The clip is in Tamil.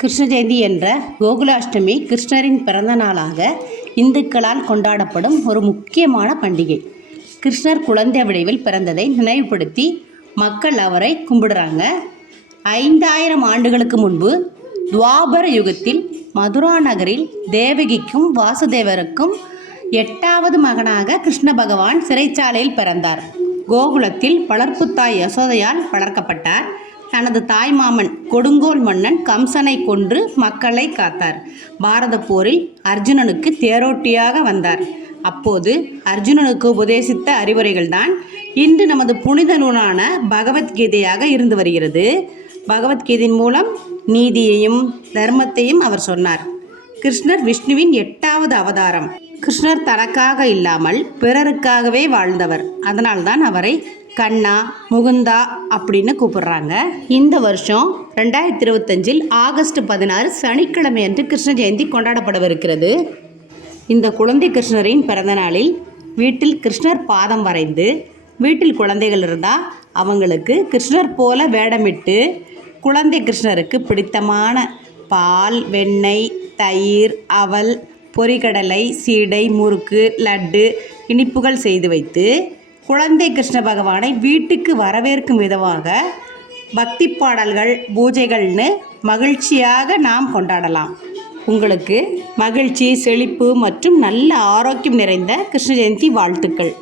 கிருஷ்ண ஜெயந்தி என்ற கோகுலாஷ்டமி கிருஷ்ணரின் பிறந்த நாளாக இந்துக்களால் கொண்டாடப்படும் ஒரு முக்கியமான பண்டிகை. கிருஷ்ணர் குழந்தை வடிவில் பிறந்ததை நினைவுபடுத்தி மக்கள் அவரை கும்பிடுறாங்க. 5000 ஆண்டுகளுக்கு முன்பு துவாபர யுகத்தில் மதுரா நகரில் தேவகிக்கும் வாசுதேவருக்கும் 8வது மகனாக கிருஷ்ண பகவான் சிறைச்சாலையில் பிறந்தார். கோகுலத்தில் வளர்ப்புத்தாய் யசோதையால் வளர்க்கப்பட்டார். தனது தாய்மாமன் கொடுங்கோல் மன்னன் கம்சனை கொன்று மக்களை காத்தார். பாரத போரில் அர்ஜுனனுக்கு தேரோட்டியாக வந்தார். அப்போது அர்ஜுனனுக்கு உபதேசித்த அறிவுரைகள்தான் இன்று நமது புனித நூலான பகவத்கீதையாக இருந்து வருகிறது. பகவத்கீதையின் மூலம் நீதியையும் தர்மத்தையும் அவர் சொன்னார். கிருஷ்ணர் விஷ்ணுவின் 8வது அவதாரம். கிருஷ்ணர் தனக்காக இல்லாமல் பிறருக்காகவே வாழ்ந்தவர். அதனால்தான் அவரை கண்ணா, முகுந்தா அப்படின்னு கூப்பிடுறாங்க. இந்த வருஷம் 2025 ஆகஸ்ட் 16 சனிக்கிழமை அன்று கிருஷ்ண ஜெயந்தி கொண்டாடப்படவிருக்கிறது. இந்த குழந்தை கிருஷ்ணரின் பிறந்த நாளில் வீட்டில் கிருஷ்ணர் பாதம் வரைந்து, வீட்டில் குழந்தைகள் இருந்தால் அவங்களுக்கு கிருஷ்ணர் போல வேடமிட்டு குழந்தை கிருஷ்ணருக்கு பிடித்தமான பால், வெண்ணெய், தயிர், அவல், பொரிகடலை, சீடை, முறுக்கு, லட்டு, இனிப்புகள் செய்து வைத்து குழந்தை கிருஷ்ண பகவானை வீட்டுக்கு வரவேற்கும் விதமாக பக்தி பாடல்கள், பூஜைகள்னு மகிழ்ச்சியாக நாம் கொண்டாடலாம். உங்களுக்கு மகிழ்ச்சி, செழிப்பு மற்றும் நல்ல ஆரோக்கியம் நிறைந்த கிருஷ்ண ஜெயந்தி வாழ்த்துக்கள்.